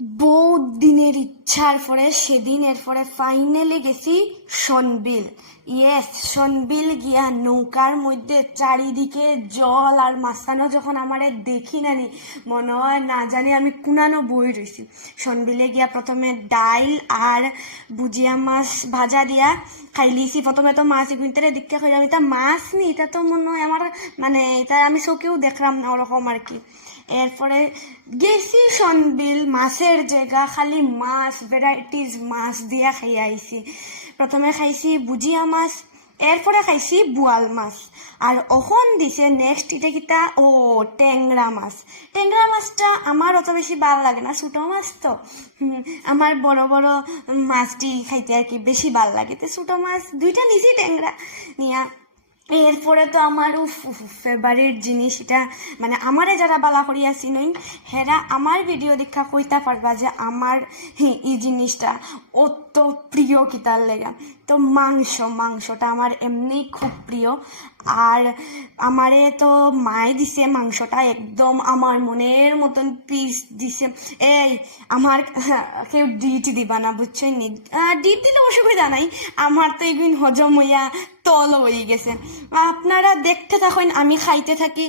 mm বহুত দিনের ইচ্ছার পরে সেদিন এরপরে ফাইনালি গেছি সনবিল ইয়েস সনবিল গিয়া নৌকার মধ্যে চারিদিকে জল আর মাঝখানো যখন আমারে দেখি নানি, মনে হয় না জানি আমি কুনানো বই রয়েছি সনবিলে গিয়া প্রথমে ডাইল আর বুজিয়া মাছ ভাজা দিয়া খাইলিছি। প্রথমে তো মাছ ইগুনতে দীক্ষা খাইলাম এটা মাছ নি, এটা তো মনে হয় আমার মানে এটা আমি চোখেও দেখলাম না ওরকম আর কি। এরপরে গেছি সনবিল মাছের জায়গা খালি মাছ ভ্যারাইটিস মাছ দিয়া খাই আইছি প্রথমে খাইছি বুজিয়া মাছ এরপরে খাইছি বোয়াল মাছ। আর অখন দিছে নেক্সট এটা কিতা ও ট্যাংরা মাছ। ট্যাংরা মাছটা আমার অত বেশি ভালো লাগে না, ছোটো মাছ তো আমার বড় বড় মাছটি খাইতে আর কি বেশি ভালো লাগে। তো ছোটো মাছ, দুইটা নিছি ট্যাংরা নিয়া এরপরে তো আমার ফেভারিট জিনিস এটা মানে আমারে যারা বালা করিয়া চিনই হেরা আমার ভিডিও দেখা কইতা পারবা যে আমার এই জিনিসটা অত প্রিয় কিতার লেগা। তো মাংস, মাংসটা আমার এমনি খুব প্রিয়। আর আমারে তো মায় দিছে মাংসটা, একদম আমার মনের মতন পিস দিছে। এই, আমার কেউ ডিট দিবা না, বুঝছই নি? ডিট দিলে অসুবিধা নাই। আমার তো এগুলো হজম হইয়া তল হয়ে গেছে। আপনারা দেখতে থাকেন আমি খাইতে থাকি।